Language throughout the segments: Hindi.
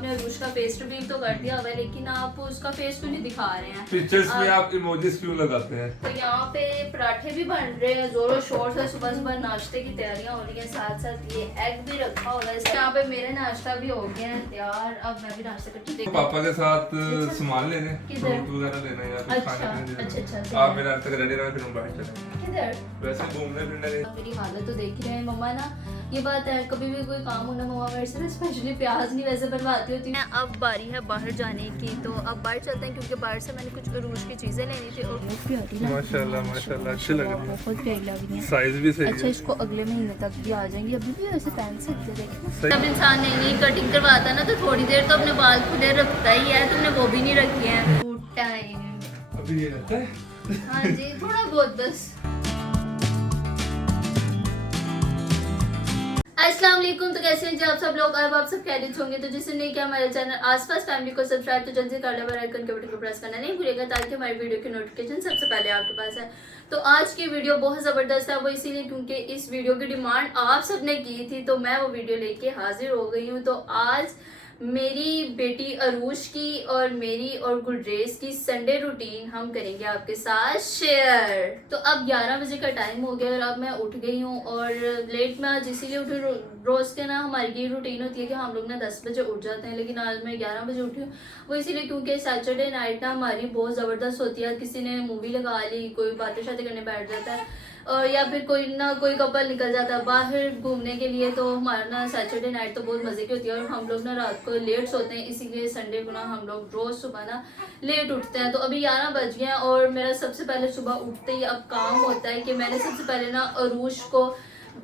आपने अरूज का फेस रिवील तो कर दिया हुआ है, लेकिन आप उसका फेस क्यों नहीं दिखा रहे हैं? पिक्चर्स में आप इमोजीज क्यों लगाते हैं? तो यहाँ पे पराठे भी बन रहे हैं जोरों शोर से, सुबह सुबह नाश्ते की तैयारियां हो रही हैं, साथ साथ ये एग भी रखा हुआ है। यहाँ पे मेरा नाश्ता भी हो गया है तैयार, अब मैं भी नाश्ता करती हूँ। पापा के साथ सामान लेने, किधर? फ्रूट वगैरह लेना या कुछ खाने पीने अच्छा लेना। आप मेरे तक रेडी रहो, फिर हम बाहर चलेंगे। किधर? वैसे घूमने फिरने। मेरी हालत तो देख ही रहे हैं मम्मा ना, ये बात है कभी भी कोई काम हो ना मम्मा मेरे से स्पेशली प्याज नहीं वैसे बनवाती होती है। अब बारी है बाहर जाने की, तो अब बाहर चलते हैं क्योंकि बाहर से मैंने कुछ अरूज की चीजें लेनी थी। और माशाल्लाह माशाल्लाह अच्छी लग रही है, बहुत प्यारी लग रही है, साइज भी सही अच्छा है। इसको अगले महीने तक भी आ जाएंगी, अभी भी वैसे पहन सकते देखो। जब इंसान नई नई कटिंग करवाता ना तो थोड़ी देर तो अपने बाल खुले रखता ही है, तुमने वो भी नहीं रखी है। टाइम अभी ये रहता है। हाँ जी थोड़ा बहुत बस। अस्सलाम वालेकुम, तो कैसे हैं जी आप सब लोग? अब आप सब खैरियत होंगे। तो जिसने नहीं किया हमारे चैनल आसपास फैमिली को सब्सक्राइब तो जल्दी कर ले, बेल आइकन के बटन को प्रेस करना नहीं भूलिएगा ताकि हमारी वीडियो की नोटिफिकेशन सबसे पहले आपके पास है। तो आज की वीडियो बहुत ज़बरदस्त है, वो इसीलिए क्योंकि इस वीडियो की डिमांड आप सबने की थी, तो मैं वो वीडियो लेके हाजिर हो गई हूँ। तो आज मेरी बेटी अरूज की और मेरी और गुलरेज की संडे रूटीन हम करेंगे आपके साथ शेयर। तो अब 11 बजे का टाइम हो गया और अब मैं उठ गई हूँ, और लेट में आज इसीलिए उठी, रोज के ना हमारी ये रूटीन होती है कि हम लोग ना 10 बजे उठ जाते हैं, लेकिन आज मैं 11 बजे उठी हूँ। वो इसीलिए क्योंकि सैटरडे नाइट ना हमारी बहुत ज़बरदस्त होती है, किसी ने मूवी लगा ली, कोई बातें शातें करने बैठ जाता है, और या फिर कोई ना कोई कपल निकल जाता है बाहर घूमने के लिए। तो हमारा ना सैटरडे नाइट तो बहुत मज़े की होती है, और हम लोग ना रात को लेट सोते हैं, इसीलिए संडे को ना हम लोग रोज़ सुबह ना लेट उठते हैं। तो अभी 11 बज गए हैं और मेरा सबसे पहले सुबह उठते ही अब काम होता है कि मैंने सबसे पहले ना अरूज को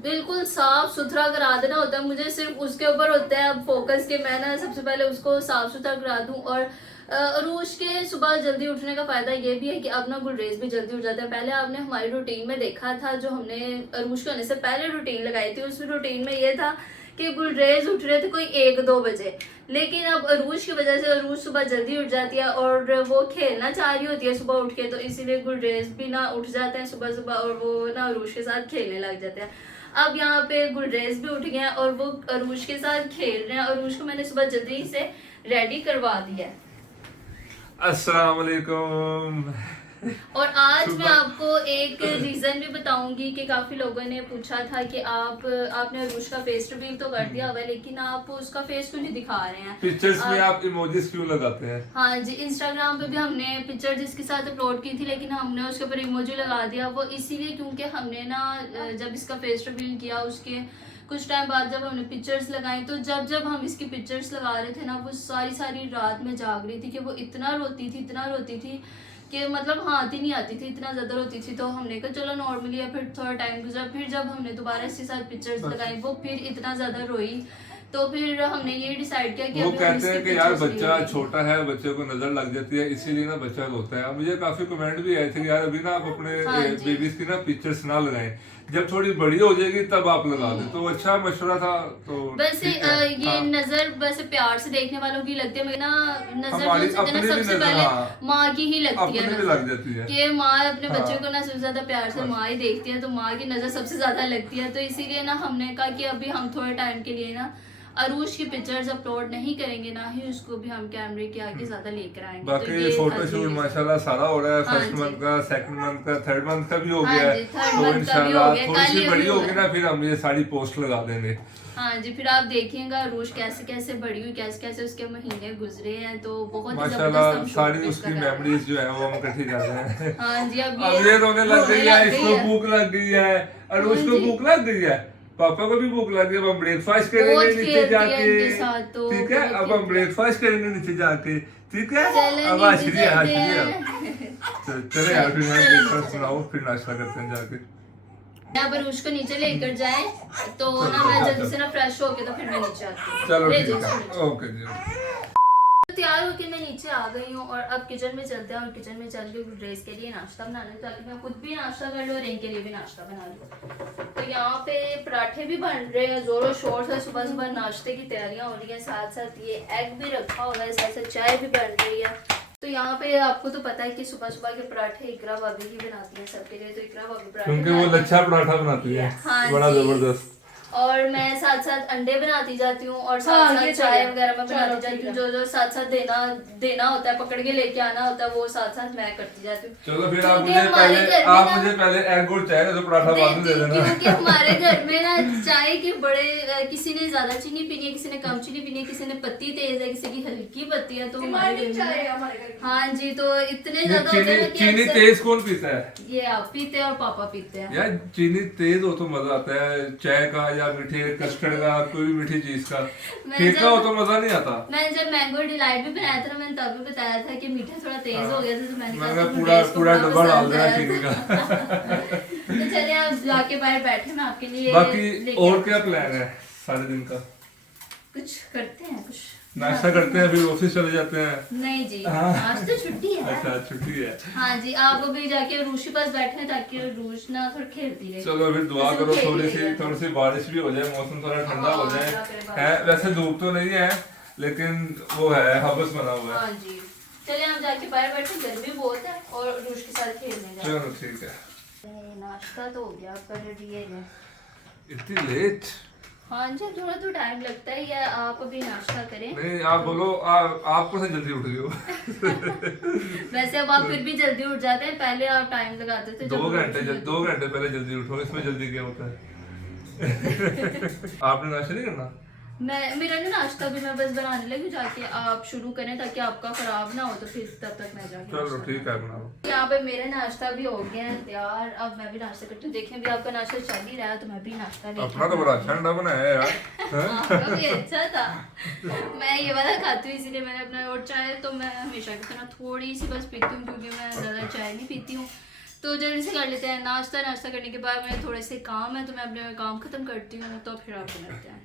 बिल्कुल साफ सुथरा करा देना होता है। मुझे सिर्फ उसके ऊपर होता है अब फोकस कि मैं ना सबसे पहले उसको साफ सुथरा करा दूं। और अरूज के सुबह जल्दी उठने का फायदा ये भी है कि अब ना गुलरेज भी जल्दी उठ जाता है। पहले आपने हमारी रूटीन में देखा था, जो हमने अरूज को आने से पहले रूटीन लगाई थी, उस रूटीन में ये था कि गुलरेज उठ रहे थे कोई 1-2 बजे, लेकिन अब अरूज की वजह से अरूज सुबह जल्दी उठ जाती है और वो खेलना चाह रही होती है सुबह उठ के, तो इसीलिए गुलरेज भी ना उठ जाते हैं सुबह सुबह और वो ना अरूज के साथ खेलने लग जाते हैं। अब यहाँ पे गुलरेज भी उठ गए हैं और वो अरूज के साथ खेल रहे हैं। अरूज को मैंने सुबह जल्दी से रेडी करवा दिया है। अस्सलाम वालेकुम। और आज मैं आपको एक रीजन भी बताऊंगी कि काफी लोगों ने पूछा था कि आपने अरूज का फेस रिवील तो कर दिया हुआ है, लेकिन आप उसका फेस क्यों नहीं दिखा रहे हैं? पिक्चर्स में आप इमोजीज क्यों लगाते हैं? हाँ जी, इंस्टाग्राम पे भी हमने पिक्चर जिसके साथ अपलोड की थी, लेकिन हमने उसके ऊपर इमोजी लगा दिया। वो इसीलिए क्योंकि हमने ना जब इसका फेस रिवील किया उसके कुछ टाइम बाद जब हमने पिक्चर्स लगाई, तो जब हम इसकी पिक्चर्स लगा रहे थे ना, वो सारी रात में जाग रही थी कि वो इतना रोती थी कि मतलब हाथ ही नहीं आती थी, इतना ज़्यादा रोती थी। तो हमने कहा चलो नॉर्मली है, फिर थोड़ा टाइम गुजरा, फिर जब हमने दोबारा इसके साथ पिक्चर्स लगाई वो फिर इतना ज़्यादा रोई, तो फिर हमने ये डिसाइड किया कि वो कहते हैं कि यार बच्चा छोटा छोटा है, बच्चे को नजर लग जाती है, इसीलिए ना बच्चा रोता है। अब मुझे काफी कमेंट भी आए थे कि यार अभी ना आप अपने बेबीज की ना पिक्चर्स ना लगाएं, जब थोड़ी बड़ी हो जाएगी तब आप लगा दें। तो अच्छा मशवरा था। तो वैसे ये नजर वैसे प्यार से देखने वालों की लगती है, ना नजर सबसे पहले माँ की ही लगती है, लग जाती है कि माँ अपने बच्चे को ना सबसे ज्यादा प्यार से माँ ही देखती है, तो माँ की नजर सबसे ज्यादा लगती है। तो इसीलिए ना हमने कहा कि अभी हम थोड़े टाइम के लिए ना अरूज की पिक्चर्स अपलोड नहीं करेंगे, ना ही उसको भी हम कैमरे के आगे ज्यादा लेकर आएंगे। बाकी तो फोटोशूट माशाल्लाह सारा हो रहा है। फर्स्ट मंथ का, सेकंड मंथ का, थर्ड मंथ का भी हो गया है। तो इंशाल्लाह थोड़ी सी बड़ी होगी ना फिर हम ये सारी पोस्ट लगा देंगे। हाँ जी, फिर आप देखिएगा अरूज कैसे कैसे बड़ी हुई, कैसे कैसे उसके महीने गुजरे हैं, तो बहुत माशाल्लाह सारी उसकी मेमोरीज जो है वो हम इकट्ठी कर रहे हैं। हाँ जी, अब ये रोने लग गई है, इसको भूख लग गई है, अरूज को भूख लग गई है, पापा को भी भूख लगी। अब हम ब्रेकफास्ट करेंगे नीचे जाके, ठीक है? अब हम ब्रेकफास्ट करेंगे नीचे जाके, ठीक है? अब चलिए चले यार, फिर मैं ब्रेकफास्ट सुनाऊं, फिर नाश्ता करते हैं जाके। यहाँ पर उसको नीचे लेकर जाए तो ना मैं जल्दी से ना फ्रेश होके तो फिर मैं नीचे आती हूँ। चलो ठीक है, ओके जी। तैयार होकर मैं नीचे आ गई हूँ और अब किचन में चलते हैं, और किचन में चल के ड्रेस के लिए नाश्ता बना लूँ ताकि मैं खुद भी नाश्ता कर लूँ और इनके लिए भी नाश्ता बना लूँ। तो यहाँ पे पराठे भी बन रहे हैं जोरों शोर से, सुबह सुबह नाश्ते की तैयारियां हो रही हैं, साथ साथ ये एग भी रखा हुआ है, साथ साथ चाय भी बन रही है। तो यहाँ पे आपको तो पता है कि सुबह सुबह के पराठे इकरा भाभी ही बनाती हैं सबके लिए, तो इकरा भाभी पराठे क्योंकि वो लच्छा पराठा बनाती है, हाँ बड़ा जबरदस्त। और मैं साथ साथ अंडे बनाती जाती हूँ और साथ साथ चाय वगैरह में बनाती जाती हूँ। जो जो साथ साथ देना होता है, पकड़ के लेके आना होता है, वो साथ साथ मैं करती जाती हूँ। चलो फिर आप मुझे पहले एग और चाय तो पराठा बाद में दे देना। क्योंकि हमारे घर में ना चाय के बड़े किसी ने ज्यादा चीनी पीनी है, किसी ने कम चीनी पीनी है, किसी ने पत्ती तेज है, किसी की हल्की पत्ती है। तो हमारे घर हाँ जी, तो इतने ज्यादा होते हैं कि चीनी तेज कौन पीता है? ये आप पीते हैं और पापा पीते हैं। यार चीनी तेज हो तो मजा आता है चाय का या मीठे कस्टर्ड का, कोई भी मीठी चीज का। फीका हो तो मजा नहीं आता। मैं जब मैंगो डिलाइट भी बनाया था, मैंने तब भी बताया था कि मीठा थोड़ा तेज हो गया था, तो मैंने पूरा डब्बा डाल दिया चीनी का। तो चलिए आप जाके बाहर बैठे, मैं आपके लिए बाकी और क्या प्लान है सारे दिन का? कुछ करते हैं, कुछ नाश्ता करते हैं, फिर ऑफिस चले जाते हैं। नहीं जी, आज तो छुट्टी है। अच्छा छुट्टी है। हाँ जी, आप अभी जाके रूश के पास बैठे हैं ताकि रूश ना थोड़ा खेलती रहे। चलो फिर दुआ करो थोड़ी सी बारिश भी हो जाए, मौसम थोड़ा ठंडा हो जाए। है वैसे धूप तो नहीं है लेकिन वो है हवस बना हुआ है। हाँ जी, चलिए हम जाके बाहर बैठे, गर्मी बहुत है और रूश के साथ खेलने जाए। चलो ठीक है। नाश्ता तो हो गया आपका, रेडी है? इतनी लेट? हाँ जी, थोड़ा तो टाइम लगता है, या आप अभी नाश्ता करें? नहीं आप बोलो, आपको से जल्दी उठ गए हो। वैसे अब आप फिर भी जल्दी उठ जाते हैं, पहले आप टाइम लगाते थे। 2 घंटे पहले जल्दी उठो, इसमें जल्दी क्या होता है? आपने नाश्ता नहीं करना? मेरा ना नाश्ता भी मैं बस बनाने लगी, जाके आप शुरू करें ताकि आपका खराब ना हो, तो फिर तब तक मैं जाके। चलो ठीक है बनाओ। यहाँ पे मेरा नाश्ता भी हो गया है तैयार, अब मैं भी नाश्ता करती हूँ। देखें भी आपका नाश्ता चल ही रहा है, तो मैं भी नाश्ता लेती हूँ। अपना तो बड़ा अच्छा अंडा बनाया है यार। आपका भी अच्छा था। मैं ये वाला खाती हूँ इसीलिए मैंने अपना, और चाय तो मैं हमेशा की तरह थोड़ी सी बस पीती हूँ, क्योंकि मैं ज़्यादा चाय नहीं पीती हूँ। तो जल्दी से कर लेते हैं नाश्ता करने के बाद मेरे थोड़े से काम है, तो मैं अपने काम खत्म करती हूँ, तो फिर आप बनाते हैं।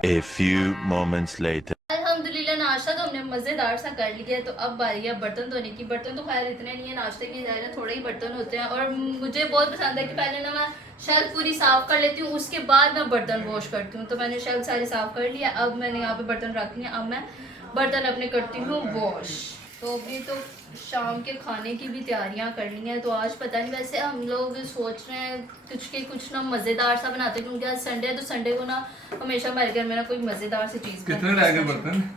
A few moments later. अल्हम्दुलिल्लाह नाश्ता तो हमने मज़ेदार सा कर लिया है। तो अब बारी है बर्तन धोने की। बर्तन तो खैर इतने नहीं है नाश्ते के, ज़्यादा थोड़े ही बर्तन होते हैं, और मुझे बहुत पसंद है कि पहले ना मैं शेल्फ पूरी साफ़ कर लेती हूँ, उसके बाद मैं बर्तन वॉश करती हूँ। तो मैंने शेल्फ सारे साफ़ कर लिया, अब मैंने यहाँ पे बर्तन रख लिए, अब मैं बर्तन अपने करती हूँ वॉश। तो अभी तो शाम के खाने की भी तैयारियां करनी है। तो आज पता नहीं, वैसे हम लोग सोच रहे हैं कुछ ना मज़ेदार सा बनाते हैं, क्योंकि आज संडे है, तो संडे को ना हमेशा हमारे घर में ना कोई मज़ेदार सी चीज़। कितने रह गए बर्तन?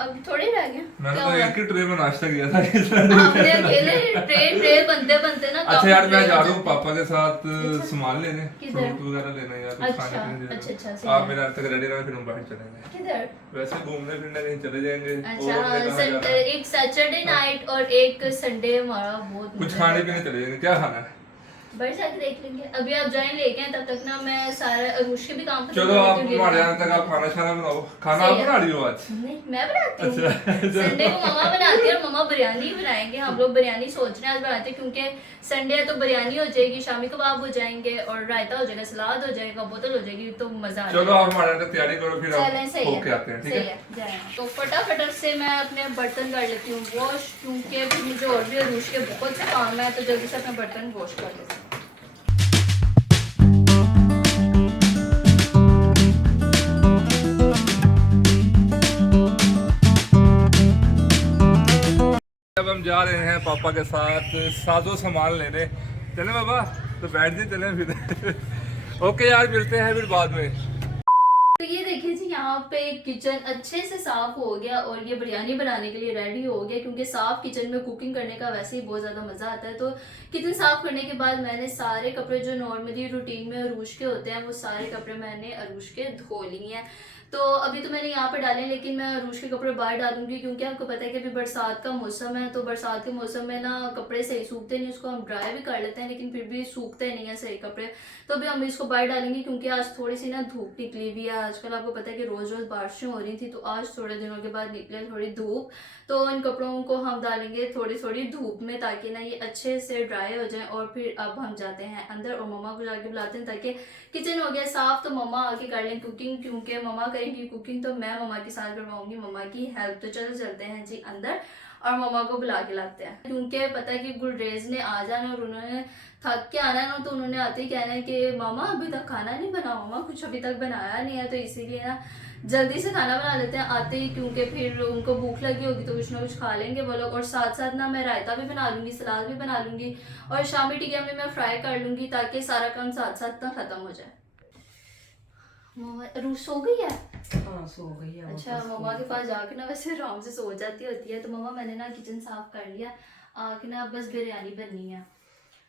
अब थोड़े रह गए। मैंने तो एक ही ट्रे में नाश्ता किया था। आपने अकेले ट्रे बनते ना। अच्छा यार मैं जा रहा हूँ पापा के साथ सामान लेने, फ्रूट वगैरह लेना या कुछ अच्छा, खाने पीने। अच्छा आप मेरे तक रेडी रहो, फिर हम बाहर चलेंगे। किधर? वैसे घूमने फिरने कहीं चले जाएंगे। अच्छा, एक सैटरडे नाइट और एक संडे हमारा बहुत कुछ खाने पीने चले जाएंगे। क्या खाना है? बड़े जाके देख लेंगे। अभी आप जाएं लेके, तब तक ना मैं सारा अरूश के भी काम खत्म चलो आप हमारे यहाँ तक आप खाना बनाओ। खाना आप बना रही हो आज? नहीं मैं बनाती हूँ। अच्छा संडे को मम्मा बनाती है, और मम्मा बिरयानी बनाएंगे। हम लोग बिरयानी सोच रहे हैं आज बनाते हैं, क्योंकि संडे है तो बिरयानी हो जाएगी, शामी कबाब हो जाएंगे, और रायता हो जाएगा, सलाद हो जाएगा, बोतल हो जाएगी, तो मजा आ जाएगा। चलो आप हमारे यहाँ तैयारी करो, फिर चलें। सही है, आते हैं। ठीक है तो फटाफट से मैं अपने बर्तन कर लेती हूँ वॉश, क्योंकि मुझे और भी अरूश के बहुत से काम है, तो जल्दी से अपने बर्तन वॉश कर लेती हूँ। अब हम जा रहे हैं पापा के साथ साजो सामान लेने। चले बाबा, तो बैठ जाए, चले फिर। ओके यार, मिलते हैं फिर बाद में। तो ये देखिए जी, यहाँ पे किचन अच्छे से साफ हो गया, और ये बिरयानी बनाने के लिए रेडी हो गया, क्योंकि साफ किचन में कुकिंग करने का वैसे ही बहुत ज़्यादा मज़ा आता है। तो किचन साफ करने के बाद मैंने सारे कपड़े जो नॉर्मली रूटीन में अरूश के होते हैं, वो सारे कपड़े मैंने अरूश के धो लिए हैं। तो अभी तो मैंने यहाँ पे डाले, लेकिन मैं अरूश के कपड़े बाहर डालूंगी, क्योंकि आपको पता है कि अभी बरसात का मौसम है। तो बरसात के मौसम में ना कपड़े सही सूखते नहीं, उसको हम ड्राई भी कर लेते हैं, लेकिन फिर भी सूखते नहीं है सही कपड़े। तो अभी हम इसको बाहर डालेंगे, क्योंकि आज थोड़ी सी ना धूप निकली हुई है। आजकल आपको पता है कि रोज रोज बारिशें हो रही थी, तो आज थोड़े दिनों के बाद निकले थोड़ी धूप। तो इन कपड़ों को हम डालेंगे थोड़ी थोड़ी धूप में, ताकि ना ये अच्छे से ड्राई हो जाए। और फिर अब हम जाते हैं अंदर, और मम्मा को जाके बुलाते हैं, ताकि किचन हो गया साफ, तो मम्मा आके कर लें कुकिंग, क्योंकि मम्मा करेंगी कुकिंग, तो मैं मम्मा के साथ करवाऊंगी मम्मा की हेल्प। तो चलो चलते हैं जी अंदर, और मम्मा को बुला के लाते हैं, क्योंकि पता है कि गुलरेज ने आ जाना, और उन्होंने थक के आना ना, तो उन्होंने आते ही कहना है कि मामा अभी तक खाना नहीं बना, मामा कुछ अभी तक बनाया नहीं है। तो इसीलिए ना जल्दी से खाना बना लेते हैं आते ही, क्योंकि फिर उनको भूख लगी होगी तो कुछ ना कुछ खा लेंगे वो लोग। और साथ साथ ना मैं रायता भी बना लूँगी, सलाद भी बना लूँगी, और शामी टिकिया में मैं फ्राई कर लूँगी, ताकि सारा काम साथ साथ ना ख़त्म हो जाए। मम्मा रूस सो गई है? हाँ सो गई है वो अच्छा, तो मम्मा के पास जाके ना वैसे आराम से सो जाती होती है। तो मम्मा मैंने ना किचन साफ कर लिया, आके ना बस बिरयानी बननी है।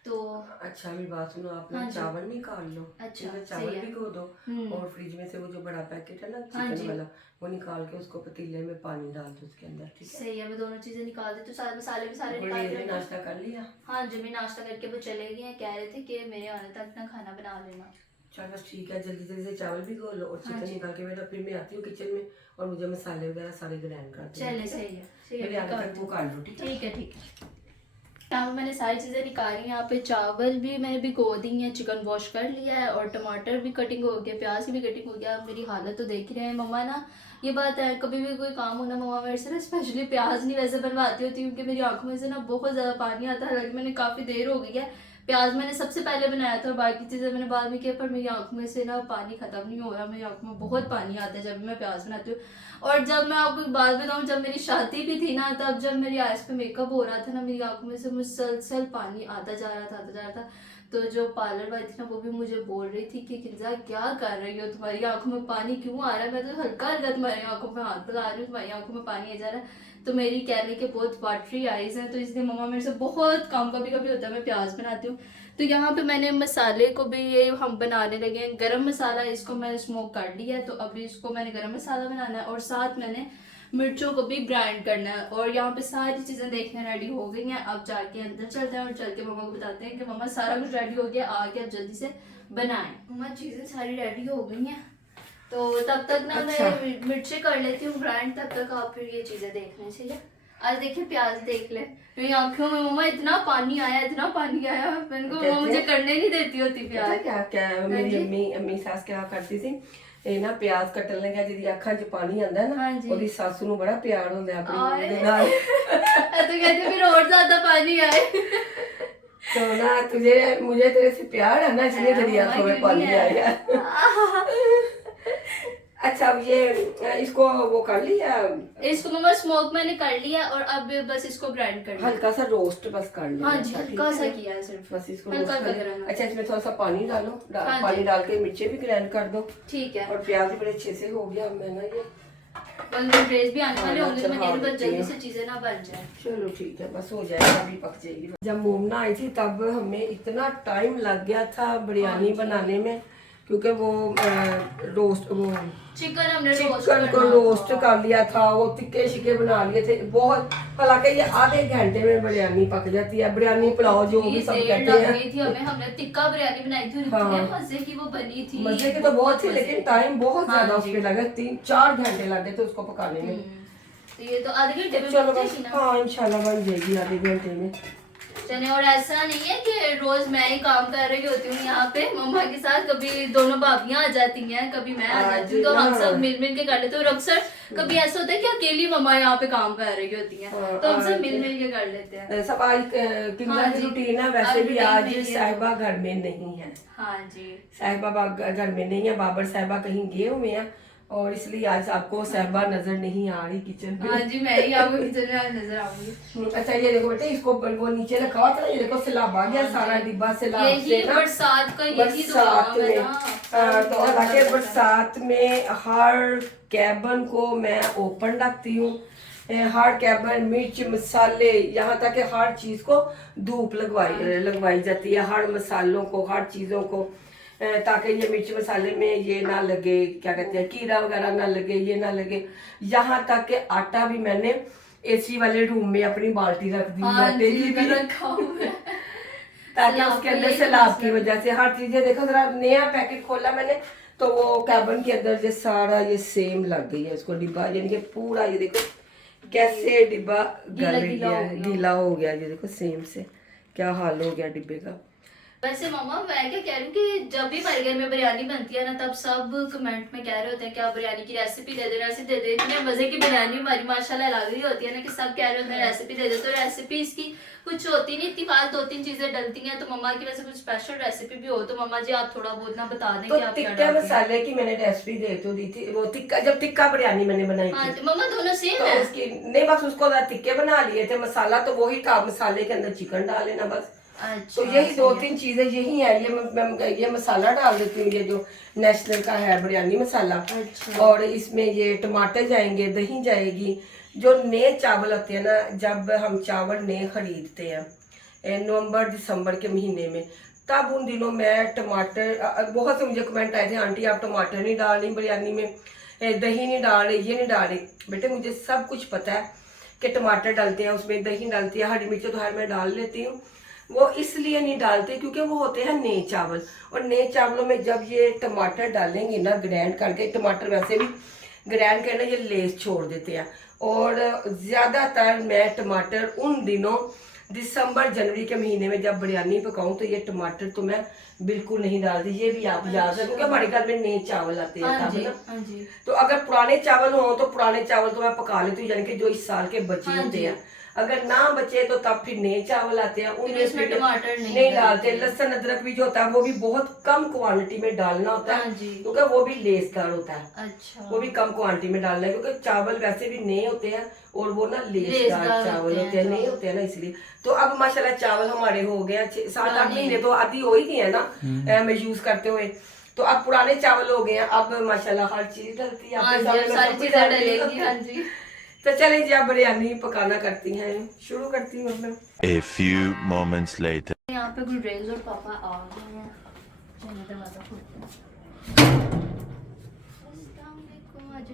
तो अच्छा मेरी बात सुनो, आप हाँ ना जी। चावल निकाल लो। अच्छा, ठीक है, सही चावल है। भिगो दो हम्म। और फ्रिज में से वो जो बड़ा पैकेट है ना हाँ जी। चिकन वाला, वो निकाल के उसको पतीले में पानी डाल दो उसके अंदर। ठीक है, सही है, मैं दोनों चीजें निकाल दी। तो सारे मसाले भी सारे बड़ी निकाल देर में के नाश्ता कर लिया। हाँ जी, मैं नाश्ता करके वो चले गए हैं, कह रहे थे कि मेरे आने तक ना खाना बना लेना। चल बस ठीक है, जल्दी जल्दी से चावल भिगो लो और हाँ चिकन जी। निकाल के बेटा फिर मैं आती हूँ किचन में और मुझे मसाले वगैरह सारे ग्राइंड कर दो। चले, सही है, सही है, मेरे आने निकाल तक वो दो। कर लो। ठीक है, ठीक है, ठीक है। यहाँ पे मैंने सारी चीज़ें निकाली। यहाँ पे चावल भी मैंने भिगो दी हैं, चिकन वॉश कर लिया है और टमाटर भी कटिंग हो गया, प्याज की भी कटिंग हो गया। मेरी हालत तो देख ही रहे हैं मम्मा ना। ये बात है, कभी भी कोई काम होना मम्मा मेरे से ना स्पेशली प्याज नहीं वैसे बनवाती होती, क्योंकि मेरी आंखों में से ना बहुत ज़्यादा पानी आता है। हालांकि मैंने काफ़ी देर हो गई है, प्याज मैंने सबसे पहले बनाया था और बाकी चीज़ें मैंने बाद में किया, पर मेरी आंखों में से ना पानी ख़त्म नहीं हो रहा। मेरी आंखों में बहुत पानी आता है जब भी मैं प्याज बनाती हूँ। और जब मैं आपको एक बात बताऊँ, जब मेरी शादी भी थी ना, तब जब मेरी आइज पे मेकअप हो रहा था ना, मेरी आंखों में से मुसलसल पानी आता जा रहा था। तो जो पार्लर वाली थी ना, वो भी मुझे बोल रही थी कि किंजा क्या कर रही हो, तुम्हारी आंखों में पानी क्यों आ रहा है? मैं तो हल्का हल्का तुम्हारी आंखों में हाथ लगा रही हूँ, तुम्हारी आंखों में पानी आ जा रहा है। तो मेरी कहने के बहुत वाटरी आइज हैं, तो इसलिए मम्मा मेरे से बहुत कम कभी कभी होता है मैं प्याज बनाती हूँ। तो यहाँ पे मैंने मसाले को भी ये हम बनाने लगे हैं, गरम मसाला, इसको मैंने स्मोक कर लिया है। तो अभी इसको मैंने गरम मसाला बनाना है और साथ मैंने मिर्चों को भी ग्राइंड करना है। और यहाँ पे सारी चीज़ें देखने रेडी हो गई हैं। अब जाके अंदर चलते हैं और चल के मम्मा को बताते हैं कि मम्मा सारा कुछ रेडी हो गया, आके अब जल्दी से बनाएं। मम्मा चीज़ें सारी रेडी हो गई हैं, तो तब तक ना अच्छा। मैं मिर्ची कर लेती हूँ ग्राइंड, तब तक आप फिर ये चीज़ें देख लें। ठीक है, आज देखिए प्याज देख ले, मेरी आंखों में मम्मा इतना पानी आया, इतना पानी आया, मैंने को मम्मा मुझे करने नहीं देती होती पता है प्याज। क्या क्या मेरी अम्मी सास क्या करती ਸੀ ਇਹ ਨਾ ਪਿਆਜ਼ ਕੱਟਣ ਲੱਗਿਆ ਜਿਹਦੀ ਅੱਖਾਂ 'ਚ ਪਾਣੀ ਆਂਦਾ ਨਾ, ਹਾਂਜੀ। ਉਹਦੀ ਸੱਸ ਨੂੰ ਬੜਾ ਪਿਆਰ ਹੁੰਦਾ ਆਪਣੀ आए। ਨੂੰਹ ਦੇ ਨਾਲ। तो कहते फिर और ज्यादा पानी आए। तो ना तुझे मुझे तेरे से प्यार है ना, इसलिए तेरी हाँ, आंखों में क्यों पानी नहीं आया। अच्छा अब ये इसको वो कर लिया, इसको मम्मा स्मोक मैंने कर लिया और अब बस इसको ग्राइंड कर लिया। हल्का सा रोस्ट बस कर लिया। हाँ जी, अच्छा, ठीक हल्का सा है। किया है सिर्फ, बस इसको हल्का रोस्ट कर सा लिया। गरम। अच्छा इसमें थोड़ा सा पानी डालो, हाँ पानी जी। डाल के मिर्ची भी ग्राइंड कर दो ठीक है, और प्याज भी बड़े अच्छे से हो गया। मैं ना ये ड्रेस भी आने वाले हाँ, होंगे, तो मैं चढ़ा कह रही हूँ बस देती जल्दी हूँ। से चीजें ना बन जाए। चलो ठीक है, बस हो जाएगा, अभी पक जाएगी। जब मोमना आई थी तब हमें इतना टाइम लग गया था बिरयानी बनाने में, क्योंकि वो रोस्ट वो चिकन हमने रोस्ट चिकन को रोस्ट कर लिया था, वो टिक्के शिक्के बना लिए थे बहुत। हालांकि ये आधे घंटे में बिरयानी पक जाती है, बिरयानी पुलाव जो भी सब कहते हैं। थी हमें, हमने टिक्का बिरयानी बनाई थी, हाँ। इतने मजे की वो बनी थी। मजे की तो बहुत थी, लेकिन टाइम बहुत हाँ ज्यादा जी। उसमें लगा, 3-4 घंटे लगे थे उसको पकाने में। तो ये तो आधे घंटे में चलो बन बस, जाएगी ना। हाँ इंशाल्लाह बन जाएगी आधे घंटे में। चले, और ऐसा नहीं है कि रोज मैं ही काम कर रही होती हूँ यहाँ पे मम्मा के साथ, कभी दोनों भाभियाँ आ जाती हैं, कभी मैं आ हाँ जाती हूँ, तो जी, हम हाँ। सब मिल मिल के कर लेते हैं। और अक्सर कभी ऐसा होता है कि अकेली मम्मा यहाँ पे काम कर रही होती हैं, हाँ, तो हम सब हाँ मिल जी। मिल के कर लेते हैं। सब आज किंगला हाँ की जी। रूटीन है, वैसे अब भी routine आज में ये साहिबा घर में नहीं है। हाँ जी, साहिबा घर में नहीं है, बाबर साहिबा कहीं गए हुए हैं और इसलिए आज आपको साहिबा नजर नहीं आ रही किचन में। हाँ जी, मैं ही आपको किचन में आज नजर आऊंगी। अच्छा ये देखो बेटे, इसको वो नीचे रखा हुआ था ना, ये देखो सैलाब आ गया, सारा डिब्बा सैलाब यही से ना बरसात का यही तो बरसात नाम है में। ना। तो हालांकि बरसात में हर कैबन को मैं ओपन रखती हूँ, हर कैबन मिर्च मसाले यहाँ तक कि हर चीज को धूप लगवाई जाती है, हर मसालों को, हर चीजों को, ताकि ये मिर्च मसाले में ये ना लगे, क्या कहते हैं, कीड़ा वगैरह ना लगे, ये ना लगे। यहाँ तक कि आटा भी मैंने एसी वाले रूम में अपनी बाल्टी रख दी हाँ है जी, डेली मैं की, रखा हुआ है। ताकि सैलाब उसके का अंदर यही सैलाब की मसला। वजह से हर चीजें, देखो जरा नया पैकेट खोला मैंने तो वो कैबन के अंदर ये सारा ये सेम लग गई है इसको डिब्बा, यानी कि पूरा ये देखो कैसे डिब्बा गल गया, गीला हो गया, ये देखो सेम से क्या हाल हो गया डिब्बे का। वैसे मम्मा मैं क्या कह रही हूँ कि जब भी हमारे घर में बिरयानी बनती है ना, तब सब कमेंट में कह रहे होते हैं कि आप बिरयानी की रेसिपी दे दे। इतने मजे की बिरयानी हमारी माशाल्लाह लग रही होती है ना, कि सब कह रहे होते हैं रेसिपी दे दे। तो रेसिपी इसकी कुछ होती नहीं, इतनी बात 2-3 चीजें डलती हैं। तो मम्मा की वैसे कुछ स्पेशल रेसिपी भी हो तो मम्मा जी आप थोड़ा बहुत ना बता दें तो कि आप क्या टिक्का डालती हैं। मसाले की मैंने रेसिपी दे तो दी थी, वो टिक्का जब टिक्का बिरयानी मैंने बनाई हाँ थी मम्मा दोनों सेम तो है। उसकी नहीं, बस उसको टिक्के बना लिए थे, मसाला तो वही था, मसाले के अंदर चिकन डाल लेना बस, अच्छा, तो यही दो सही है। तीन चीजें यही है। ये मसाला डाल देती हूँ, ये जो नेशनल का है बिरयानी मसाला। अच्छा। और इसमें ये टमाटर जाएंगे, दही जाएगी। जो नए चावल होते हैं ना, जब हम चावल नए खरीदते हैं नवंबर दिसंबर के महीने में, तब उन दिनों मैं टमाटर, बहुत से मुझे कमेंट आए थे आंटी आप टमाटर नहीं डाल रही बिरयानी में, दही नहीं डाल रही, ये नहीं डाल रही। बेटे मुझे सब कुछ पता है कि टमाटर डालते हैं उसमें, दही डालती है, हरी मिर्च तो हर मैं डाल लेती हूँ। वो इसलिए नहीं डालते क्योंकि वो होते हैं नए चावल, और नए चावलों में जब ये टमाटर डालेंगे ना ग्राइंड करके, टमाटर वैसे भी ग्राइंड करना ये लेस छोड़ देते हैं। और ज़्यादातर मैं टमाटर उन दिनों दिसंबर जनवरी के महीने में जब बिरयानी पकाऊं तो ये टमाटर तो मैं बिल्कुल नहीं डालती। ये भी आप याद रखें क्योंकि हमारे घर में नए चावल आते हैं हाँ तब जी, ना। हाँ जी। तो अगर पुराने चावल हो तो पुराने चावल तो मैं पका लेती हूँ, यानी कि जो इस साल के बचे हाँ होते जी। हैं। अगर ना बचे तो तब फिर नए चावल आते हैं, फिर उनमें उसमें फिर टमाटर नहीं नहीं डालते। डालते। लहसुन अदरक भी जो होता है वो भी बहुत कम क्वांटिटी में डालना होता हाँ है जी। क्योंकि वो भी लेसदार होता है, अच्छा। वो भी कम क्वांटिटी में डालना है क्योंकि चावल वैसे भी नए होते हैं और वो ना लेसदार लेसदार चावल होते होते हैं, हैं, नए होते हैं ना इसलिए। तो अब माशाल्लाह चावल हमारे हो गए 7-8 पुराने। महीने तो आधी हो ही गई है ना मैं यूज करते हुए। तो अब पुराने चावल हो गए हैं, अब माशाल्लाह हर चीज डलती है, हाँ आपके जी, सामने अब मैं सारी सब कुछ चीजें डाल रही हूँ। डलेंगी। हाँ जी। तो चले जी आप बिरयानी पकाना करती हैं, शुरू करती हूँ अब मैं। A few moments later. यहाँ पे गुलरेज और पापा आ गए हैं। चलिए दरवाजा खोलते हैं। अस्सलाम वालेकुम। आज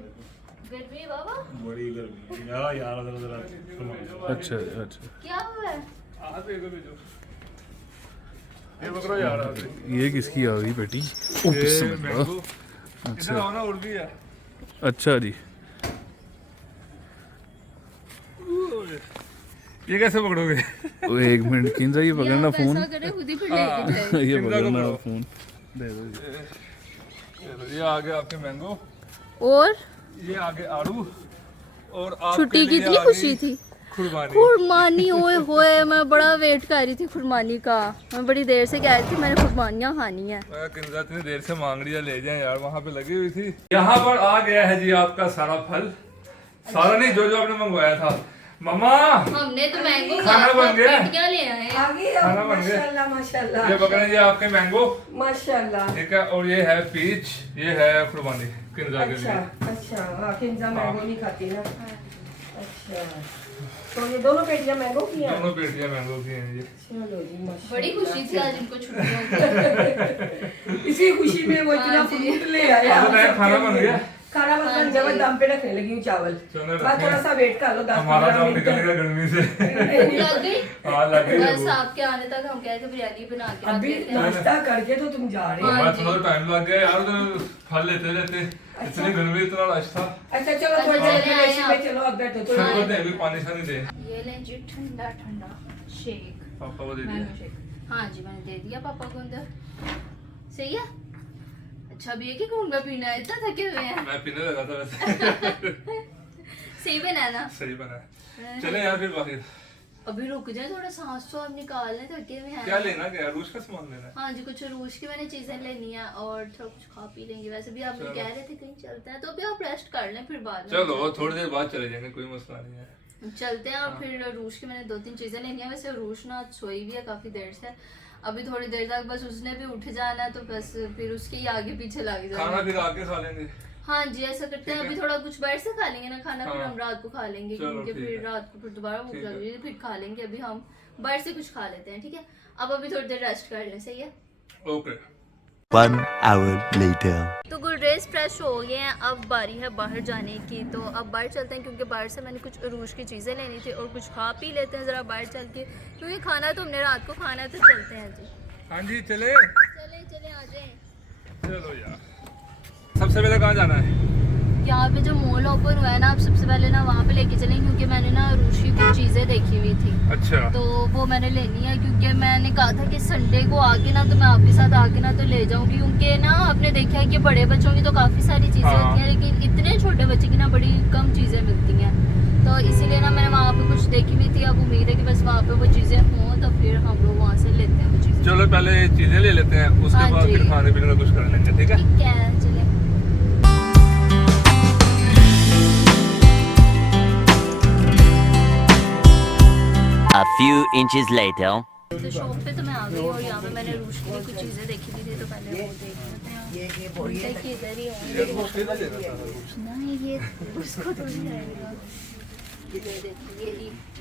गर्मी है बाबा? बड़ी गर्मी है यार यार जरा अच्छा अच्छा क्या हुआ है? ये पकड़ो यार। ये किसकी आ गई बेटी? ओ ये बिस्मिल्लाह। मैंगो इधर आओ ना, उर्दी है। अच्छा जी, ये कैसे पकड़ोगे? ओ एक मिनट किंजा ये पकड़ना या फोन। वैसा करे खुद ही फिर लेके जाए। ये किंजा को पकड़ना पकड़ो। फोन दे दो जी। ये आ गया आपके मैंगो, और ये आगे आड़ू, और आपके छुट्टी की लिए इतनी आ खुशी गई थी। खुरबानी। खुरमानी ओए होए, मैं बड़ा वेट कर रही थी खुरमानी का। मैं बड़ी देर से कह रही थी मैंने खुरमानियाँ खानी है। मैं किंजा इतनी देर से मांग रही है, ले जाए यार, वहाँ पे लगी हुई थी। यहाँ पर आ गया है जी आपका सारा फल, सारा नहीं जो जो आपने मंगवाया था। मम्मा हमने तो मैंगो खाना बन गया? क्या ले आए हैं? आगे खाना बन गया। माशाल्लाह माशाल्लाह ये पकड़े जी आपके मैंगो, माशाल्लाह। ठीक है, और ये है पीच, ये है खुरबानी किंजा के अच्छा लिए। अच्छा, हाँ किंजा मैंगो नहीं खाती ना। अच्छा, तो ये दोनों पेटियां मैंगो की हैं। दोनों पेटियां मैंगो की हैं ये। चलो जी माशाल्लाह। बड़ी खुशी थी आज इनको छुट्टियों की। इसी खुशी में वो इतना हाँ जी। फ्रूट ले आए। अब नया खाना बन गया। खाना बस बन गया, बस दम पे रखने लगी हूँ चावल। चलो बस रखें। थोड़ा सा वेट कर लो, 10-15 हमारा काम मिनट। निकलेगा गर्मी से। लग गई? हाँ लग गई है बस वो। आपके आने तक हम कह रहे थे बिरयानी बना के रख अभी देते हैं। नाश्ता करके तो तुम जा रहे हो। हाँ हमारा जी। थोड़ा टाइम लग गया यार, तो फल लेते रहते, इतनी गर्मी, इतना रश था। अच्छा चलो अच्छा, थोड़ी देर चले में आए रेस्ट आप। में चलो, अब बैठो तो। फिर बोलते हैं अभी पानी शानी दे। ये लें जी ठंडा ठंडा शेक, पापा को दे मैंगो दिया। शेक। हाँ जी मैंने दे दिया पापा को अंदर। सही है। अच्छा अब ये क्या घूंगा पीना है, इतना थके हुए हैं। मैं पीने लगा था वैसे। सही बना है ना? सही बना है। चले यार फिर बाहर। अभी रुक जाए, थोड़ा सांस तो आप निकाल लें, थके हुए हैं। क्या लेना, क्या रूस का सामान लेना है? हाँ जी, कुछ रूस की मैंने चीजें लेनी है और थोड़ा कुछ खा पी लेंगे। वैसे भी आप चलो। कह रहे थे कहीं चलते हैं, तो अभी आप रेस्ट कर लें, फिर बाद में चलो चलते थोड़ी देर बाद चले जाएंगे, कोई मसला नहीं है। हैं। चलते हैं। और फिर रूस की मैंने 2-3 चीजें लेनी है। वैसे रूस ना सोई भी है काफी देर से, अभी थोड़ी देर तक बस उसने भी उठ जाना है, तो बस फिर उसके ही आगे पीछे लग खाना जाएंगे। फिर आके खा लेंगे। हाँ जी ऐसा करते हैं। ठीक है। अभी थोड़ा कुछ बैठ से खा लेंगे ना खाना, फिर हाँ। हम रात को खा लेंगे, चलो, क्योंकि ठीक फिर है। रात को फिर दोबारा भूख ठीक लग है। जाएगी, फिर खा लेंगे। अभी हम बैठ से कुछ खा लेते हैं, ठीक है। अब अभी थोड़ी देर रेस्ट कर लें, सही है। ओके। 1 hour later. तो गुलरेज फ्रेश हो गए हैं, अब बारी है बाहर जाने की। तो अब बाहर चलते हैं, क्योंकि बाहर से मैंने कुछ रूश की चीज़ें लेनी थी और कुछ खा पी लेते हैं ज़रा बाहर चल के, क्योंकि खाना तो हमने रात को खाना है। तो चलते हैं जी। हाँ जी चले। चले चले आ जाए। चलो यार, सबसे पहले कहाँ जाना है? यहाँ पे जो मॉल ओपन हुआ है ना, आप सबसे पहले ना वहाँ पे लेके चलें, क्योंकि मैंने ना रूश की कुछ चीज़ें देखी हुई थी, अच्छा। तो वो मैंने लेनी है। क्योंकि मैंने कहा था कि संडे को आके ना, तो मैं आपके साथ आके ना तो ले जाऊंगी, क्योंकि ना आपने देखा है कि बड़े बच्चों की तो काफ़ी सारी चीज़ें हाँ। होती हैं, लेकिन इतने छोटे बच्चे की ना बड़ी कम चीज़ें मिलती हैं। तो इसीलिए ना मैंने वहाँ पे कुछ देखी हुई थी। अब उम्मीद है कि बस वहाँ पे वो चीज़ें हों, तो फिर हम लोग वहाँ से लेते हैं वो चीज़ें। चलो पहले चीजें ले लेते हैं, उसके हाँ बाद जी। फिर खाने पीने का कुछ कर लेंगे, ठीक है? ठीक है चले। A few inches later. तो शॉप पे तो मैं आ गई और यहाँ पे मैंने रूश के लिए कुछ चीज़ें देखी थी तो पहले वो देख लेते हैं। देखिए इधर ही होंगे नहीं, ये उसको तो नहीं रहेगा। इधर देखिए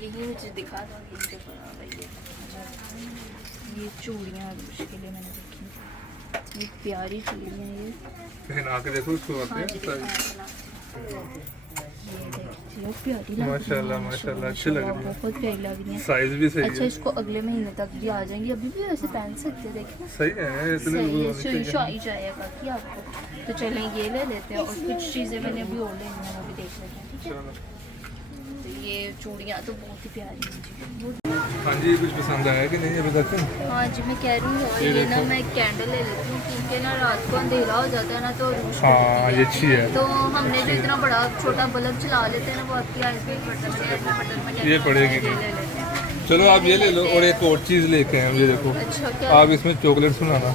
यही मुझे दिखा था कि इनके ऊपर आ गई है। ये चूड़ियाँ रूश के लिए मैंने देखी, ये प्यारी चूड़ियाँ ये। पहना के देखो उसको हाँ जी, माशाल्लाह माशाल्लाह अच्छी लग रही है, बहुत प्यारी लग रही है। साइज भी सही अच्छा है। इसको अगले महीने तक भी आ जाएंगी, अभी भी वैसे पहन सकते हैं। देखिए सही है इतने सही है, लोग शो आ ही जाएगा कि आपको। तो चलें ये ले लेते हैं और कुछ चीज़ें मैंने अभी और लेनी है, वो भी देख लेते हैं। ठीक है, तो ये चूड़ियाँ तो बहुत ही प्यारी हैं जी। हाँ जी, कुछ पसंद आया कि नहीं अभी तक? हाँ जी, मैं कह रही हूँ और ये ना मैं एक कैंडल ले लेती हूँ क्योंकि ना रात को अंधेरा हो जाता है ना तो रूश हाँ ये अच्छी है। तो हमने जो इतना बड़ा छोटा बल्ब चला लेते हैं ना वो आपकी आइस पे बटन में ये पड़ेगी। ले लेते हैं। चलो आप ये ले लो और एक और चीज़ लेके आए हम, ये देखो अच्छा क्या? आप इसमें चॉकलेट्स बनाना,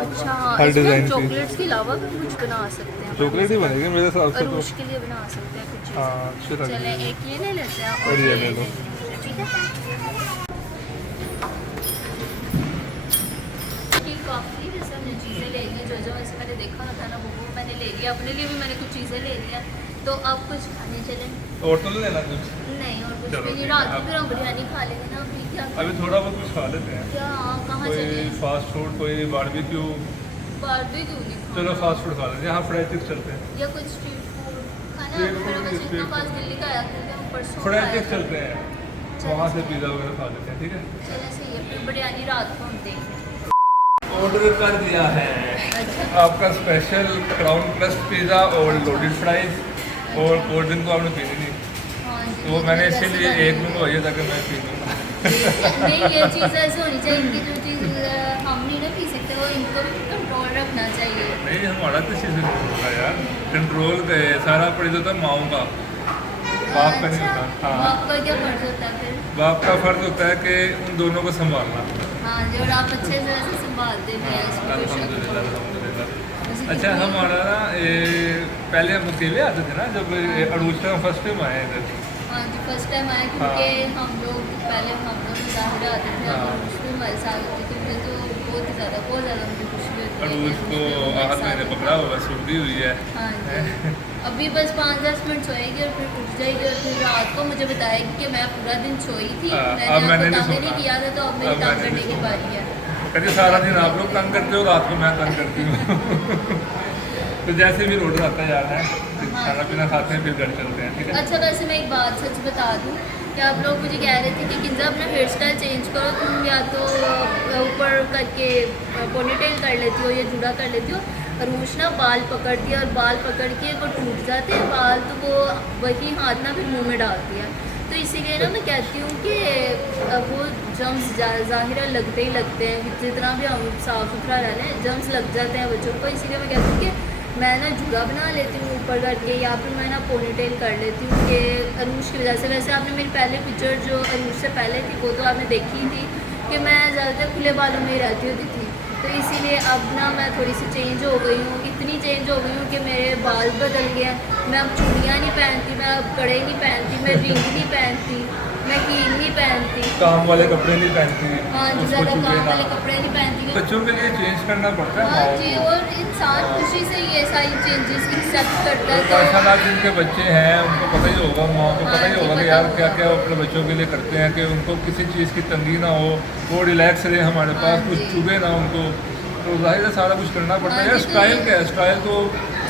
अच्छा हर इसमें डिज़ाइन की। चॉकलेट्स के अलावा भी कुछ बना सकते हैं। चॉकलेट ही बनेगी मेरे हिसाब से तो। अरूश के लिए बना सकते हैं कुछ चीज़ें। हाँ अच्छी लग रही चले है। एक ये ले लेते हैं और ये ले लो। ठीक है। काफ़ी जैसे हमने चीज़ें ले ली, जो वैसे मैंने देखा था ना वो मैंने ले लिया, अपने लिए भी मैंने कुछ चीज़ें ले लिया। तो अब कुछ खाने चलें? और तो नहीं लेना कुछ? नहीं और कुछ चलो भी नहीं, ठीक रात है, को आप- फिर हम बिरयानी खा लेंगे ना। अभी क्या अभी थोड़ा बहुत कुछ खा लेते हैं, क्या कहाँ कोई चले? फास्ट फूड, कोई बारबेक्यू। बारबेक्यू नहीं खाना। चलो फास्ट फूड खा लेते हैं, यहाँ फ्राइड चिक्स चलते हैं। या कुछ स्ट्रीट फूड खाना। स्ट्रीट मेरा फूड, बस स्ट्रीट इतना पास फूड। दिल्ली का आया करते हैं, परसों फ्राइड आया चिक्स था। चलते हैं, वहाँ से पिज़्ज़ा वगैरह खा लेते हैं। ठीक है, चलो सही है, फिर बिरयानी रात को हम देखें। ऑर्डर कर दिया है अच्छा आपका स्पेशल क्राउन क्रस्ट पिज़्ज़ा और लोडेड फ्राइज, और कोल्ड ड्रिंक तो आपने पीनी नहीं, हाँ जी, तो मैंने वैसे इसीलिए बने। एक मंगवाई है ताकि मैं पी लूँ। नहीं ये चीज़ ऐसे होनी चाहिए, इनकी जो चीज़ हम नहीं ना पी सकते वो इनको भी कंट्रोल रखना चाहिए। नहीं हमारा तो किसी से नहीं होगा यार, कंट्रोल का है सारा फर्ज होता है माओ का, बाप का नहीं होता। हाँ बाप का क्या फर्ज होता है फिर? बाप का फर्ज होता है कि उन दोनों को संभालना। हाँ जी, और आप अच्छे से ऐसे संभालते भी हैं इसमें कोई शक अल्हम्दुलिल्लाह नहीं। अल्हम्दुलिल्लाह। वैसे अच्छा कितनी- हमारा ना पहले हम अकेले आते थे ना, जब अड़ूज में फर्स्ट टाइम आए इधर। हाँ जी फर्स्ट टाइम आए क्योंकि हम लोग पहले हम लोग मुजाहिरा आते थे हाँ। और उसमें हमारे साथ होती थी, मुझे तो बहुत ज़्यादा मुझे खुशी होती है अड़ूज कि को मुस्लिम लोग मेरे हाथ साथ मैंने होते पकड़ा हैं। हुआ, सूखी हुई है। हाँ जी, अभी बस 5-10 मिनट सोएगी और फिर उठ जाएगी और फिर रात को मुझे बताएगी कि मैं पूरा दिन सोई थी, हाँ, मैंने अब मैंने आपको नहीं तंग सोना। नहीं किया था तो अब मेरी अब तंग मैंने करने नहीं की सोना। बारी है। कहते सारा दिन आप लोग तंग करते हो, रात को मैं तंग करती हूँ। तो जैसे भी ऑर्डर आता है जाना है, खाना पीना खाते हैं फिर घर चलते हैं। ठीक है, अच्छा वैसे मैं एक बात सच बता दूं कि आप लोग मुझे कह रहे थे कि किंजा अपना हेयर स्टाइल चेंज करो, तुम या तो ऊपर करके पोनीटेल कर लेती हो या जुड़ा कर लेती हो। रूश ना बाल पकड़ती है और बाल पकड़ के वो टूट जाते हैं बाल, तो वो वही हाथ ना फिर मुंह में डालती है। तो इसीलिए ना मैं कहती हूँ कि वो जम्स ज़ाहिरा लगते ही लगते हैं, जितना भी हम साफ़ सुथरा रह लें जम्स लग जाते हैं बच्चों को। इसीलिए मैं कहती हूँ कि मैं ना जुड़ा बना लेती हूँ ऊपर करके, या फिर मैं ना पोनीटेल कर लेती हूँ कि अरूश की वजह से। वैसे आपने मेरी पहले पिक्चर जो अरूश से पहले थी वो तो आपने देखी थी कि मैं ज़्यादातर खुले बालों में ही रहती होती थी, तो इसीलिए अब ना मैं थोड़ी सी चेंज हो गई हूँ, इतनी चेंज हो गई हूँ कि मेरे बाल बदल गए। मैं अब चूड़ियाँ नहीं पहनती, मैं अब कड़े नहीं पहनती, मैं रिंग नहीं पहनती, मैं कील नहीं पहनती, काम वाले कपड़े नहीं पहनती, हाँ जी उसको ज़्यादा चुभे काम ना। वाले कपड़े नहीं पहनती। बच्चों के लिए चेंज करना पड़ता है हाँ माओ जी, को। और इंसान खुशी से ये सारी चेंजेस एक्सेप्ट करता है। तो माशाल्लाह जिनके बच्चे हैं उनको पता ही होगा, माँ को पता ही हाँ जी, होगा कि पता यार होगा। क्या क्या वो अपने बच्चों के लिए करते हैं कि उनको किसी चीज़ की तंगी ना हो, वो रिलैक्स रहे हमारे हाँ पास, कुछ जी। चुभे ना उनको। तो जाहिर है सारा कुछ करना पड़ता हाँ है। यार जी, तो स्टाइल ये- क्या है, स्टाइल तो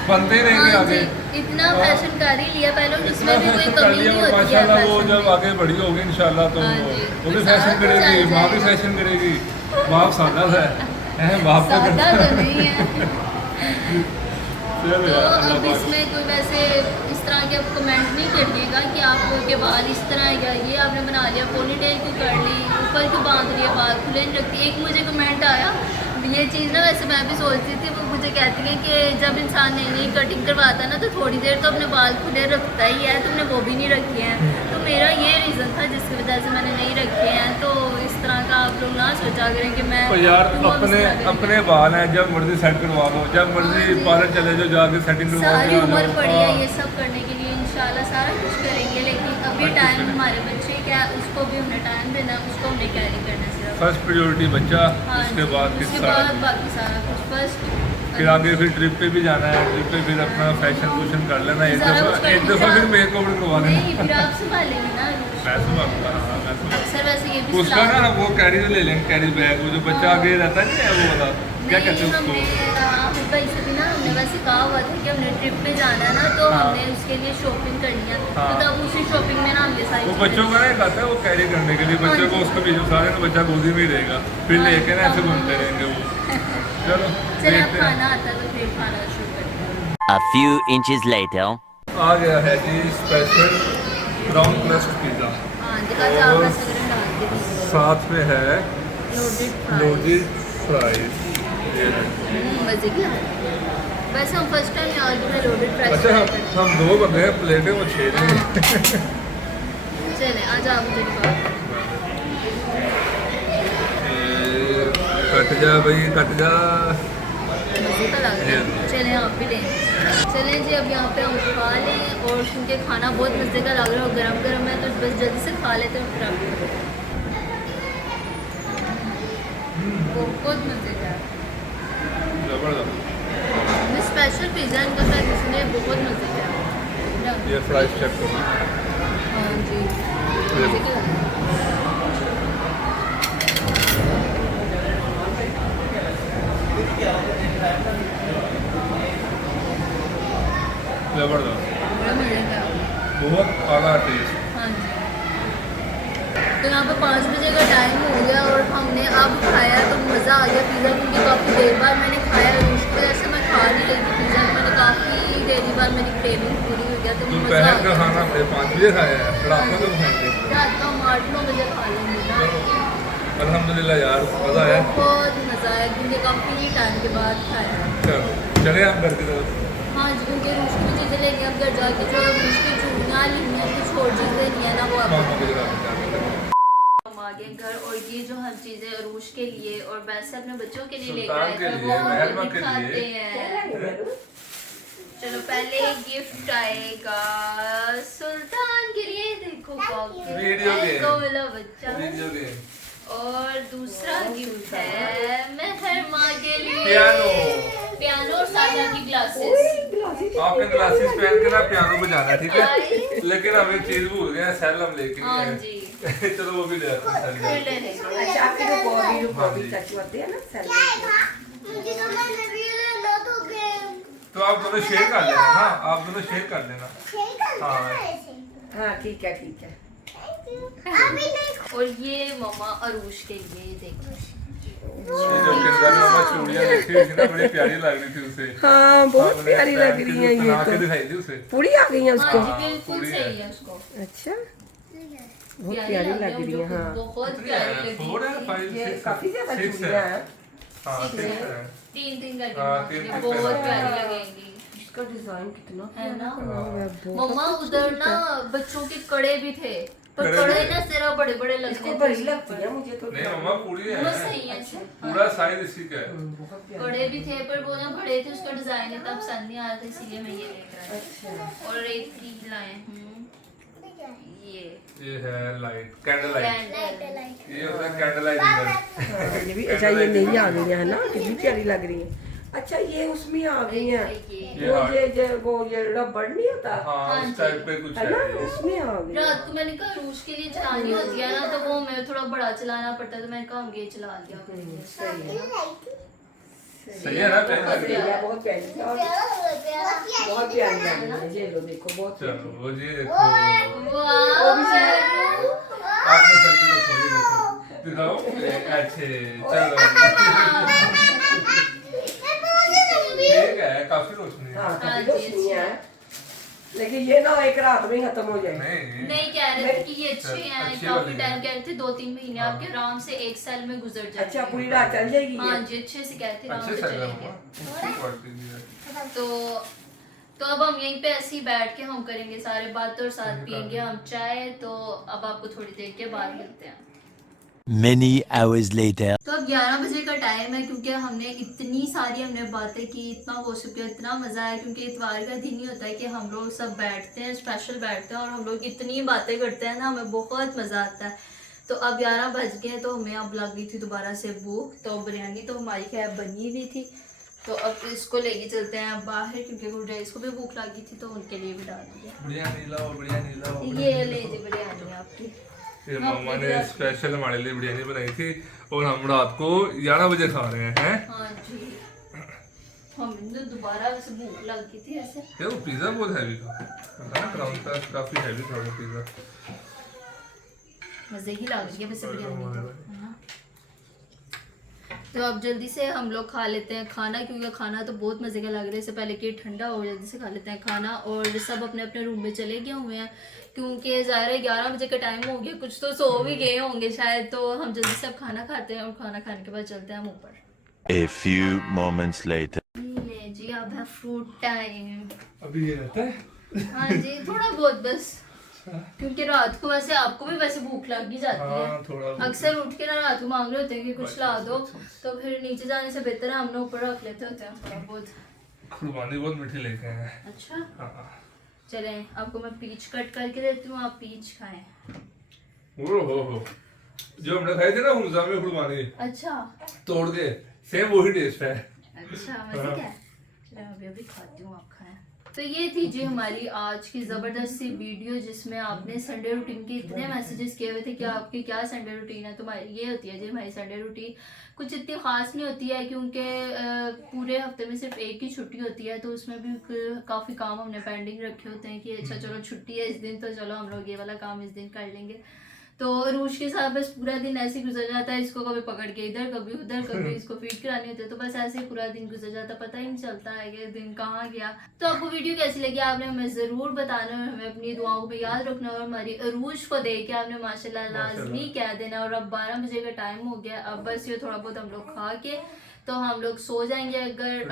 बनते ही रहेंगे हाँ आगे। जी, इतना हाँ। फैशन कर ही लिया पहले, और इतना इसमें भी कोई फैशन कर कमी लिया, नहीं और होती है माशाल्लाह वो फैशन जब में। आगे बड़ी होगी इंशाल्लाह तो हाँ जी, वो भी तो फैशन सारा कुछ करेगी, आ माँ भी जाएगा। फैशन करेगी। बाप सादा है, बाप का सादा करता तो नहीं है। चलो तो यार, अल्लाह अब पाक। इसमें कोई वैसे इस तरह के आप कमेंट नहीं करिएगा कि आपके बाल इस तरह या ये आपने बना लिया, पोनीटेल क्यों कर ली, ऊपर क्यों बांध लिया, बाल खुले नहीं रखती। एक मुझे कमेंट आया, ये चीज़ ना वैसे मैं भी सोचती थी, वो मुझे कहती है कि जब इंसान नई नई कटिंग करवाता है ना तो थोड़ी देर तो अपने बाल खुले रखता ही है, तुमने वो भी नहीं रखे हैं। तो मेरा ये रीज़न था जिसकी वजह से मैंने नहीं रखे हैं। तो इस तरह का आप लोग ना सोचा करें कि मैं तो यार क्यों अब इस अपने तरह करें। अपने बाल हैं, जब मर्जी सेट करवा लो, जब हाँ मर्जी जी। पार्लर चले जाओ, जाके सेटिंग करवा सारी के आ उम्र जाओ। पड़ी है हाँ। ये सब करने के लिए, इंशाल्लाह सारा कुछ करेंगे, लेकिन अभी टाइम हमारे बच्चे के क्या उसको भी हमने टाइम देना, उसको हमने कैरी करना सिर्फ। फर्स्ट प्रायोरिटी बच्चा, हाँ उसके जी, बाद उसके सारा बाद कुछ। बाकी सारा कुछ फर्स्ट। फिर आगे फिर ट्रिप पे भी जाना है, ट्रिप पे फिर अपना फैशन वूशन कर लेना एक सारा कुछ दफ़ा, कर एक दफ़ा लेना। फिर मेक ओवर करवा देना। नहीं फिर आप संभालेंगे ना। मैं संभालूंगा, हाँ मैं संभालूंगा। अक्सर वैसे ये भी उसका सलाह ना वो कैरी ले लेंगे, कैरी बैग, वो जो बच्चा आगे रहता नहीं है वो वाला, क्या कहते हैं हमने उसको? आमिर भाई से भी ना हमने वैसे कहा हुआ था कि हमने ट्रिप पे जाना है ना, तो हाँ। हमने उसके लिए शॉपिंग करनी है, हाँ। तो तब उसी शॉपिंग में ना हमने सारी वो चीज़ें- बच्चों का नहीं खाता है वो कैरी करने के लिए, बच्चों को उसको भी सारे का बच्चा गोदी में ही रहेगा, फिर हाँ, लेके ना ऐसे हाँ। घूमते रहेंगे वो। चलो चलिए अब देखते हैं। खाना आता है तो फिर खाना शुरू करते हैं। A few inches later. आ गया है जी स्पेशल ब्राउन क्रस्ट पिज़्ज़ा, हाँ दिखा था और आपका सगरम डाल के भी। साथ में है लोडेड लोडेड फ्राइज। मजे की है। वैसे हम फर्स्ट टाइम यहाँ पे लोडेड फ्राइज अच्छा ट्राई करते हम 2 बंदे हैं, प्लेटें वो 6 हैं। हैं। चले आज आप मुझे दिखाओ। कट जा भाई कट जा। मजे का लग रहा है। चलें आप भी लें। चलें जी अब यहाँ पे हम खा लें, और क्योंकि खाना बहुत मज़े का लग रहा है और गरम गरम है, तो बस जल्दी से खा लेते हैं फिर आप। बहुत मज़े का है। जबरदस्त। ये स्पेशल पिज़्ज़ा इनका शायद इसलिए बहुत मज़े का है। ये फ्राइज चेक करो। हाँ जी मज़े की लग रही है। जबरदस्त, बड़ा मज़े का है। बहुत आला टेस्ट। हाँ जी। तो यहाँ पे 5 बजे का टाइम हो गया और हमने अब खाया तो मज़ा आ गया पिज़्ज़ा, क्योंकि काफ़ी देर बाद मैंने खाया। उसकी वजह से मैं खा नहीं रही थी पिज़्ज़ा, मैंने काफ़ी देर बाद मेरी क्रेविंग पूरी हो गया, तो मज़ा आ दोपहर का गया। खाना हमने 5 बजे खाया है, रात को कब खाएंगे? रात को हम 8-9 बजे खा लेंगे ना। अल्हम्दुलिल्लाह यार मज़ा आया। बहुत मज़ा आया क्योंकि काफ़ी टाइम के बाद खाया। चलो चले हम घर की तरफ। हाँ जी, क्योंकि रूस की चीज़ें लेंगे अब घर जाके, जो रूस की चूड़ियाँ लेनी है, कुछ और चीज़ें नहीं है ना, वो आप मामा को जरा बता दो। हम आ गए घर, और ये जो हर चीजें अरूश के लिए और वैसे अपने बच्चों के लिए लेकर सुल्तान आए के थे लिए, वो मेहरमा के दिखाते लिए। हैं। चलो पहले गिफ्ट आएगा सुल्तान के लिए, देखो वीडियो गेम। को मिला बच्चा, वीडियो गेम, और दूसरा गिफ्ट है मेहरमा के लिए पियानो और साजा की ग्लासेस। आपने ग्लासेस पहन के ना पियानो बजाना, ठीक है? लेकिन हम एक चीज भूल गए, सेल हम लेके नहीं हाँ आए। जी चलो वो भी ले आते हैं सेल। फिर ले लेंगे। अच्छा आपके जो बॉबी चाचू आते हैं ना सैलड तो आप दोनों शेयर कर लेना ना, आप दोनों शेयर कर लेना। हाँ हाँ ठीक है ठीक है। और ये मम्मा अरूश के लिए, ये देखो ये जो किंडर में मम्मा चूड़ियां देखी हुई थी ना, बड़ी प्यारी लग रही थी उसे। हाँ बहुत हमने प्यारी लग पहन के रही है बना ये के तो। दिखाई थी उसे। पूरी आ गई है उसको। हाँ जी बिल्कुल पूरी सही है। है उसको। अच्छा बहुत प्यारी लग रही है। हाँ बहुत प्यारी लगी। 4 है 5 ये 6 काफी ज्यादा 6 चूड़ियां है। हैं। हाँ 6 है। 3 करके हाँ, बनाते हैं, 3 बहुत करके प्यारी लगेंगी इसका डिजाइन कितना है ना। हाँ। मम्मा उधर ना बच्चों के कड़े भी थे, पर कड़े कड़े भी? ना सिरा बड़े बड़े लगते इसको थे। बड़ी लगती है मुझे तो। नहीं मम्मा पूरी है, बस सही है ऐसे। पूरा साइज इसी का है। बहुत प्यारी। कड़े भी थे पर वो ना बड़े थे, उसका डिजाइन इतना पसंद नहीं आया था, इसलिए मैं ये लेकर आई। अच्छा और एक चीज लाए ये ये है लाइट कैंडल लाइट, कैंडल। ये होता है कैंडल लाइट डिनर। हाँ, ये भी अच्छा ये नहीं आ गई है ना, कितनी प्यारी लग रही है। अच्छा ये उसमें आ गई है ये वो ये रबड़ नहीं होता हाँ उस टाइप पे कुछ है है ना, ये। उसमें आ गई। रात को मैंने कहा रूस के लिए चलानी होती है ना, तो वो मैं थोड़ा बड़ा चलाना पड़ता है, तो मैंने कहा हम ये चला लिया करेंगे। सही है ना प्यारी लग रही है। ये बहुत प्यारी है और बहुत प्यारी लग रही है। ये लो देखो बहुत प्यारी। चलो वो जी देखो, वाह आपने सेल्फी तो खोली देखो, दिखाओ अच्छे चलो ठीक है, काफी रोशनी है। हाँ हाँ काफी जी, रोशनी है, लेकिन ये ना एक रात में ही खत्म हो जाए। नहीं नहीं कह रहे थे कि ये अच्छे हैं, अच्छी काफी वाली टाइम है। कह रहे थे 2-3 महीने हाँ। आपके आराम से 1 साल में गुजर जाएंगे। अच्छा पूरी रात चल जाएगी हाँ ये। जी अच्छे से कहते आराम अच्छे से से लगा चलेंगे। हुआ, अच्छी क्वालिटी की है। तो अब हम यहीं पे ऐसे ही बैठ के हम करेंगे सारे बातें और साथ पियेंगे हम चाय। तो अब आपको थोड़ी देर के बाद मिलते हैं। Many hours later. तो अब 11 बजे का टाइम है, क्योंकि हमने बातें की, इतना वो किया, इतना मजा आया, क्योंकि इतवार का दिन ही होता है कि हम लोग सब बैठते हैं, स्पेशल बैठते हैं और हम लोग इतनी बातें करते हैं ना, हमें बहुत मजा आता है। तो अब 11 बज गए, तो हमें अब लग गई थी दोबारा से भूख। तो बिरयानी तो हमारी खैर बनी हुई थी, तो अब इसको लेके चलते हैं बाहर, क्योंकि गुरजाइस को भी भूख लगी थी, तो उनके लिए भी डाल दिया। बिरयानी लाओ। ये ले जी बिरयानी आपकी। फिर मम्मा ने स्पेशल हमारे लिए बिरयानी बनाई थी और हम रात को 11 बजे खा रहे हैं। हाँ जी, हमें तो दोबारा वैसे भूख लग गई थी ऐसे। क्या वो पिज्जा बहुत हैवी था ना, क्राउन का काफी हैवी था वो पिज्जा। मजे ही लग रही है वैसे बिरयानी तो। हाँ। तो अब जल्दी से हम लोग खा लेते हैं खाना, क्योंकि खाना तो बहुत मजे का लग रहा है। इससे पहले कि ठंडा हो, जल्दी से खा लेते हैं खाना। और सब अपने अपने रूम में चले गए हुए हैं, क्योंकि ज़ाहिर है 11 बजे का टाइम हो गया, कुछ तो सो भी गए होंगे शायद। तो हम जल्दी से अब खाना खाते हैं और खाना खाने के बाद चलते हैं हम ऊपर। A few moments later. ले जी, अब है फ्रूट टाइम। अभी ये रहता है। हाँ जी, थोड़ा बहुत बस, क्योंकि रात को वैसे आपको भी वैसे भूख लग ही जाती है। हाँ, थोड़ा अक्सर उठ के ना रात को मांग रहे होते हैं कि कुछ ला दो, तो फिर नीचे जाने से बेहतर है हम लोग ऊपर रख लेते होते हैं थोड़ा बहुत। खुरबानी बहुत मीठी लेके आए हैं। अच्छा, हाँ। चलें, आपको मैं पीच कट करके देती हूँ, आप पीच खाएं। हो जो हमने खाई थी ना हुंजा में खुरबानी अच्छा तोड़ के, सेम वही टेस्ट है। अच्छा, वैसे क्या है? चलो अभी खाती हूँ, आप खाएं। तो ये थी जी हमारी आज की ज़बरदस्त सी वीडियो, जिसमें आपने संडे रूटीन के इतने मैसेजेस किए हुए थे कि आपकी क्या संडे रूटीन है। तो ये होती है जी हमारी संडे रूटीन, कुछ इतनी ख़ास नहीं होती है, क्योंकि पूरे हफ्ते में सिर्फ एक ही छुट्टी होती है। तो उसमें भी काफ़ी काम हमने पेंडिंग रखे होते हैं कि अच्छा चलो छुट्टी है इस दिन, तो चलो हम लोग ये वाला काम इस दिन कर लेंगे। तो रूश के साथ बस पूरा दिन ऐसे ही गुजर जाता है, इसको कभी पकड़ के इधर, कभी उधर, कभी इसको फीड करानी होती है, तो बस ऐसे ही पूरा दिन गुजर जाता, पता ही नहीं चलता है कि दिन कहाँ गया। तो आपको वीडियो कैसी लगी आपने हमें ज़रूर बताना, और हमें अपनी दुआओं में याद रखना, और हमारी अरूज को देख के आपने माशाल्लाह लाजमी कह देना। और अब 12 बजे का टाइम हो गया, अब बस ये थोड़ा बहुत हम लोग खा के तो हम लोग सो जाएंगे। अगर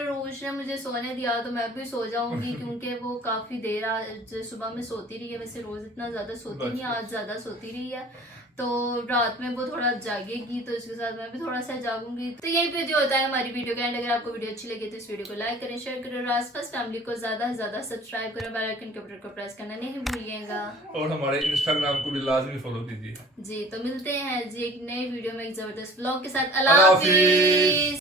अरूज ने मुझे सोने दिया तो मैं भी सो जाऊंगी, क्योंकि वो काफ़ी देर आज सुबह में सोती रही है। वैसे रोज़ इतना ज़्यादा सोती नहीं, आज ज़्यादा सोती रही है, तो रात में वो थोड़ा जागेगी, तो इसके साथ मैं भी थोड़ा सा जागूंगी। तो यही पे जो होता है हमारी वीडियो का एंड। अगर आपको वीडियो अच्छी लगी तो इस वीडियो को लाइक करें, शेयर करें, और आसपास फैमिली को ज़्यादा से ज़्यादा सब्सक्राइब करें, बेल आइकन के बटन को प्रेस करना नहीं भूलिएगा, और हमारे इंस्टाग्राम को भी लाजमी फॉलो कीजिए जी। तो मिलते हैं जी एक नए वीडियो में एक ज़बरदस्त व्लॉग के साथ। अल्लाह हाफिज़।